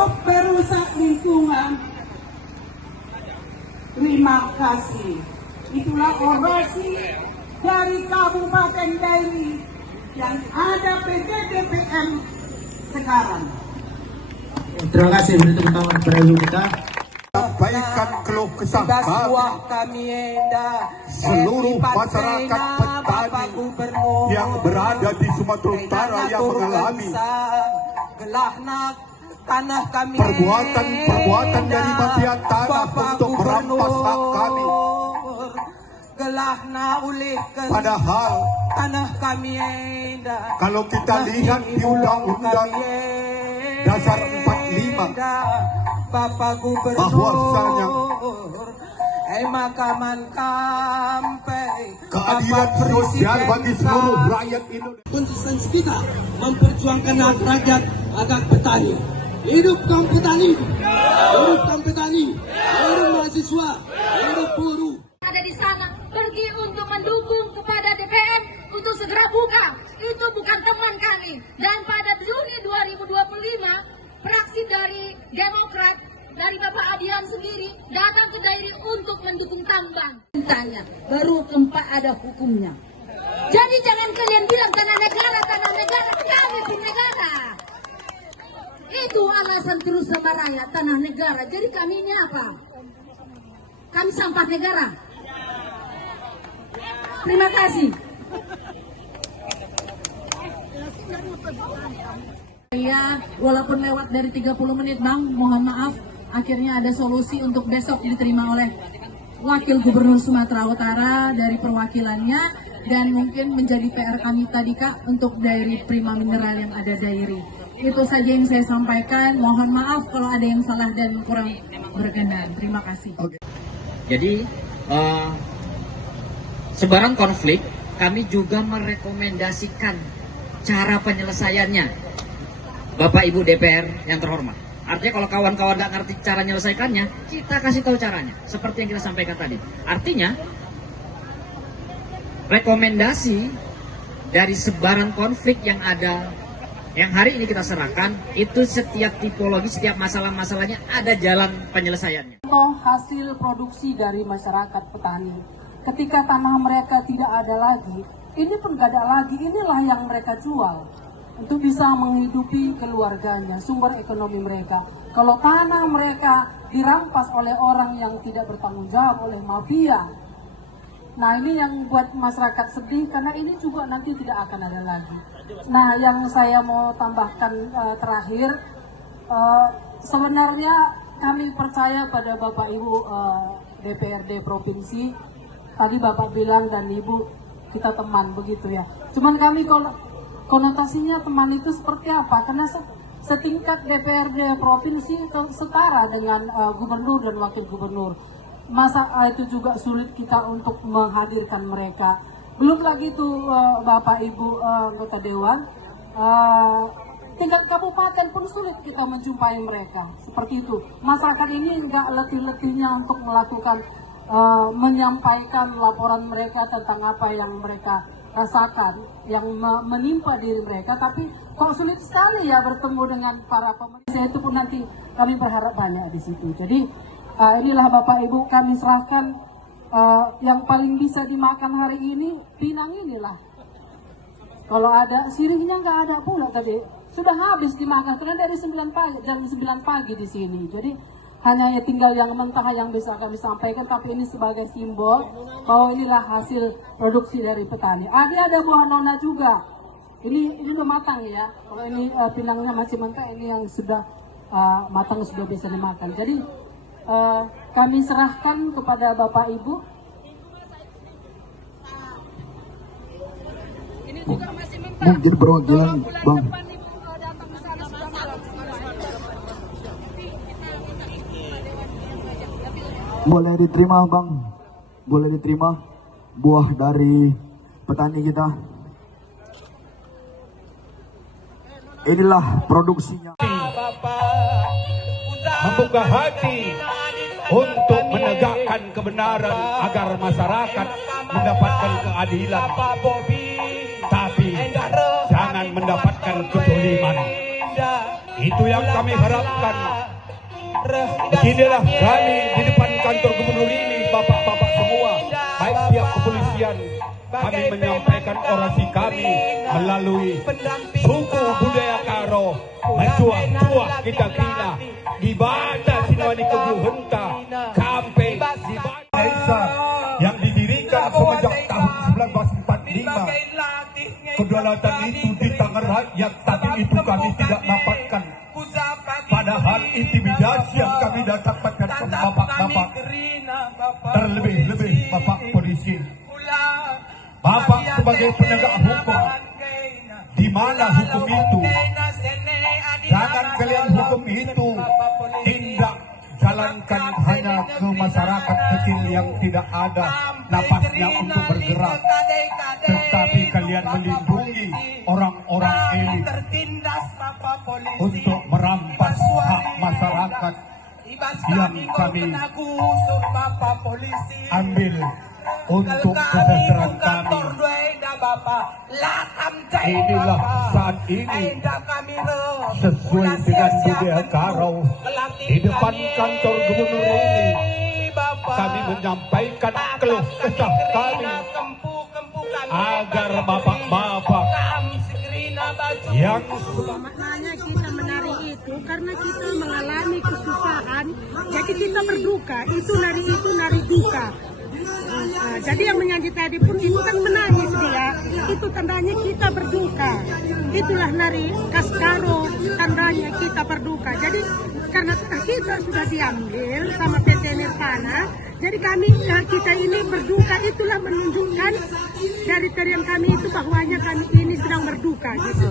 untuk perusak lingkungan. Terima kasih. Itulah orasi dari Kabupaten Dairi yang ada PT DPM sekarang. Terima kasih beri tepuk tangan kepada ibu kita. Sampaikan keluh kesah kami seluruh masyarakat petani yang berada di Sumatera Utara yang mengalami perbuatan dari mafia tanah untuk merampas hak kami. Padahal kalau kita lihat di Undang-Undang Dasar 45 bahwasanya keadilan sosial bagi seluruh rakyat Indonesia. Konsistensi kita memperjuangkan hak rakyat, hak petani. Hidup kaum petani, hidup kaum petani, hidup mahasiswa, hidup buruh. Ada di sana pergi untuk mendukung kepada DPM untuk segera buka. Itu bukan teman kami. Dan pada Juni 2025 fraksi dari Demokrat, dari Bapak Adian sendiri datang ke Dairi untuk mendukung tambang. Tanya, baru keempat ada hukumnya. Jadi jangan kalian bilang tanah negara kami pun negara. Itu alasan terus sama rakyat, tanah negara. Jadi kami ini apa? Kami sampah negara. Terima kasih. Ya, walaupun lewat dari 30 menit Bang, mohon maaf, akhirnya ada solusi untuk besok diterima oleh Wakil Gubernur Sumatera Utara dari perwakilannya, dan mungkin menjadi PR kami tadi Kak untuk Dairi Prima Mineral yang ada Dairi. Itu saja yang saya sampaikan, mohon maaf kalau ada yang salah dan kurang berkenan. Terima kasih. Jadi sebaran konflik kami juga merekomendasikan cara penyelesaiannya. Bapak Ibu DPR yang terhormat. Artinya kalau kawan-kawan nggak ngerti cara menyelesaikannya, kita kasih tahu caranya. Seperti yang kita sampaikan tadi. Artinya, rekomendasi dari sebaran konflik yang ada, yang hari ini kita serahkan, itu setiap tipologi, setiap masalah-masalahnya ada jalan penyelesaiannya. Hasil produksi dari masyarakat petani. Ketika tanah mereka tidak ada lagi, ini pun nggak ada lagi, inilah yang mereka jual. Untuk bisa menghidupi keluarganya, sumber ekonomi mereka. Kalau tanah mereka dirampas oleh orang yang tidak bertanggung jawab, oleh mafia. Nah ini yang buat masyarakat sedih, karena ini juga nanti tidak akan ada lagi. Nah yang saya mau tambahkan terakhir, sebenarnya kami percaya pada Bapak Ibu DPRD Provinsi. Tadi Bapak bilang dan Ibu, kita teman begitu ya. Cuman kami kalau konotasinya teman itu seperti apa? Karena setingkat DPRD provinsi itu setara dengan gubernur dan wakil gubernur. Masa itu juga sulit kita untuk menghadirkan mereka. Belum lagi itu Bapak Ibu anggota dewan, tingkat kabupaten pun sulit kita menjumpai mereka. Seperti itu. Masyarakat ini nggak letih-letihnya untuk melakukan menyampaikan laporan mereka tentang apa yang mereka rasakan, yang menimpa diri mereka, tapi kok sulit sekali ya bertemu dengan para pemerintah. Itu pun nanti kami berharap banyak di situ. Jadi inilah Bapak Ibu, kami serahkan yang paling bisa dimakan hari ini, pinang inilah. Kalau ada sirihnya nggak ada pula tadi, sudah habis dimakan karena dari 9 pagi, jam 9 pagi di sini. Jadi hanya tinggal yang mentah yang bisa kami sampaikan, tapi ini sebagai simbol bahwa inilah hasil produksi dari petani. Ada buah nona juga. Ini udah matang ya. Kalau ini pinangnya masih mentah, ini yang sudah matang, sudah bisa dimakan. Jadi kami serahkan kepada Bapak Ibu. Ini juga masih mentah. Mungkin perwakilan Bang. Boleh diterima Bang, boleh diterima buah dari petani kita. Inilah produksinya. Membuka hati untuk menegakkan kebenaran agar masyarakat mendapatkan keadilan, tapi jangan mendapatkan kezaliman. Itu yang kami harapkan. Beginilah kami di depan kantor gubernur ini, bapak-bapak semua, baik pihak kepolisian, kami menyampaikan orasi kami melalui suku budaya Karo, Majuang, Buah kita Kina, dibaca Sinwani Kebu Henta, sampai dibaca Desa yang didirikan semenjak tahun 1945. Kedaulatan itu di tangan rakyat, tapi itu kami tidak dapatkan. Padahal intimidasi yang kami dapatkan ke bapak-bapak, terlebih-lebih bapak polisi. Bapak sebagai penegak hukum, di mana hukum itu? Jangan kalian hukum itu tindak jalankan hanya ke masyarakat kecil yang tidak ada napasnya untuk bergerak, tetapi kalian melindungi orang-orang elit untuk merampas hak masyarakat yang kami ambil untuk kesejahteraan kami. Inilah saat ini sesuai dengan budaya Karo, di depan kantor gubernur ini kami menyampaikan keluh kesah kami agar bapak-bapak yang maknanya kita menari itu karena kita mengalami kesusahan, jadi kita berduka. Itu nari duka. Jadi yang menyanyi tadi pun itu kan menangis dia, itu tandanya kita berduka. Itulah nari khas Karo, tandanya kita berduka. Jadi karena kita sudah diambil sama PT Nirvana, jadi kita ini berduka. Itulah menunjukkan dari tarian kami itu bahwanya kami ini sedang berduka gitu.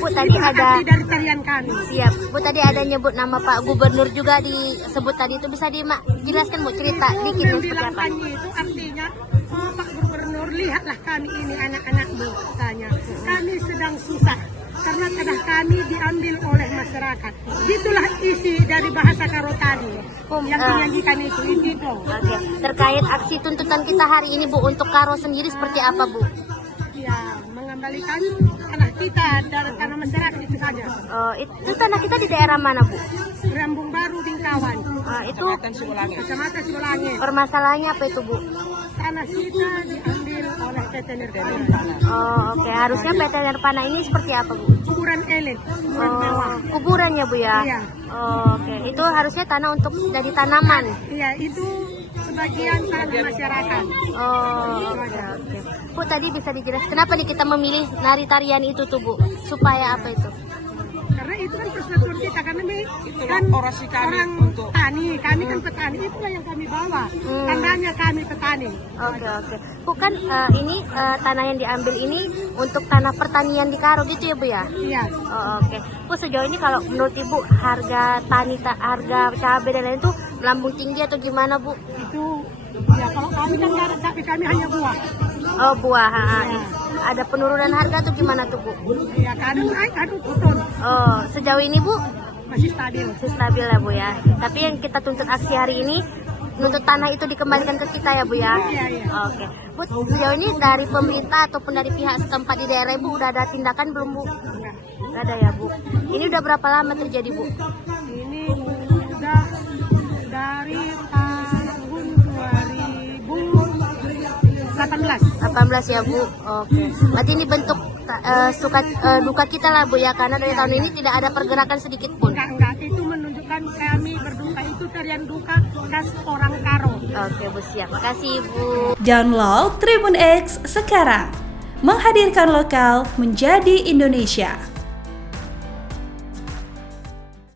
Bu, tadi ada dari tarian kami. Siap. Bu, tadi ada nyebut nama Pak Gubernur juga disebut tadi, itu bisa dijelaskan Bu, cerita dikit Yang seperti apa? itu artinya Pak Gubernur, lihatlah kami ini anak-anakmu, katanya. Kami sedang susah karena tanah kami diambil oleh masyarakat. Itulah isi dari bahasa Karo tadi yang dinyanyikan itu. Oke. Terkait aksi tuntutan kita hari ini Bu, untuk Karo sendiri seperti apa Bu? Ya, mengembalikan tanah kita dari tanah masyarakat itu saja. Itu tanah kita di daerah mana Bu? Rambung Baru, Bingkawan. Itu Kecamatan Sibolangit. permasalahannya apa itu Bu? Tanah kita diambil oleh PT Nirvana. Oke. Harusnya PT Nirvana ini seperti apa Bu? Kuburan elit, kuburan mewah. Kuburan ya Bu ya? Iya. Oke. Itu harusnya tanah untuk jadi tanaman. Iya, itu sebagian tanah masyarakat. Oke. Bu, tadi bisa dijelaskan kenapa nih kita memilih nari tarian itu tuh Bu? Supaya apa itu? Karena itu kan persatuan kita, karena ini kan orasi kami orang tani, kami kan petani, itulah yang kami bawa. Tandanya kami petani. Oke. Bu, kan ini tanah yang diambil ini untuk tanah pertanian di Karo gitu ya Bu ya? Iya. Oke. Bu, sejauh ini kalau menurut Ibu harga harga cabai dan lain itu melambung tinggi atau gimana Bu? Itu ya, kalau kami kan nggak ada cabai, kami hanya buah. Oh, buah. Ada penurunan harga atau gimana tuh Bu? Ya, kadang naik, kadang turun. Oh, sejauh ini Bu Masih stabil. stabil ya Bu ya. Tapi yang kita tuntut aksi hari ini, nuntut tanah itu dikembalikan ke kita ya Bu ya. Iya. Oke. Bu, sejauh ini dari pemerintah ataupun dari pihak setempat di daerah Ibu udah ada tindakan belum Bu? Nggak ada ya Bu. Ini udah berapa lama terjadi Bu? Ini udah dari tahun 2018 ya Bu. Oke. Berarti ini bentuk duka kita lah Bu ya, karena dari tahun ini tidak ada pergerakan sedikit pun. Enggak, itu menunjukkan kami berduka, itu tarian duka khas orang Karo. Oke Bu, siap. Makasih Bu. Download Tribun X sekarang. Menghadirkan lokal menjadi Indonesia.